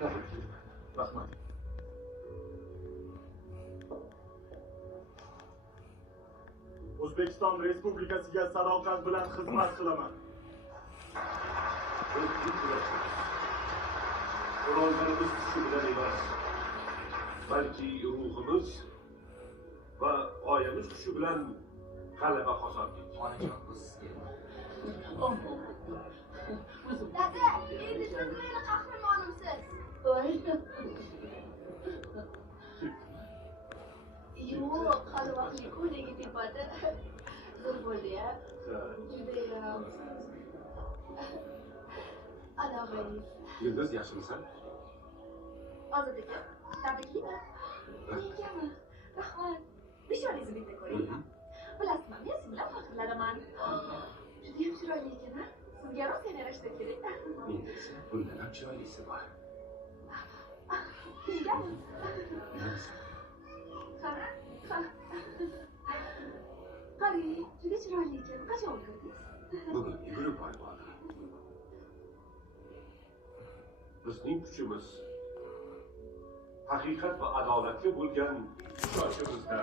Rahmat. O'zbekiston Respublikasiga sadoqat bilan xizmat qilaman. Qurollarimiz kuchi bilan emas, balki ruhimiz va g'oyamiz kuchi bilan g'alaba qozondik. Dada, endi siz meni qahramonimsiz. Yo'q, hali vaqtli ko'ylagi tepada. Zo'r bo'ldi-ya. Judayam. Adog'ingiz. Yulduz, yaxshimisan? Ozod aka, tabriklayman. Negami? Rahmat. Nishoningizni bitta ko'ring. Bilasizmi, men siz bilan faxrlanaman. Judayam chiroyli ekan-a? Sizga rosa yarashdi kerak. Menda esa bundan ham chiroylisi bor. Negami? Qarang, juda chiroyli ekan. Qachon kirdingiz? Bugun yugurib borib oldim. Bizning kuchimiz haqiqat va adolatga bo'lgan ishonchimizda.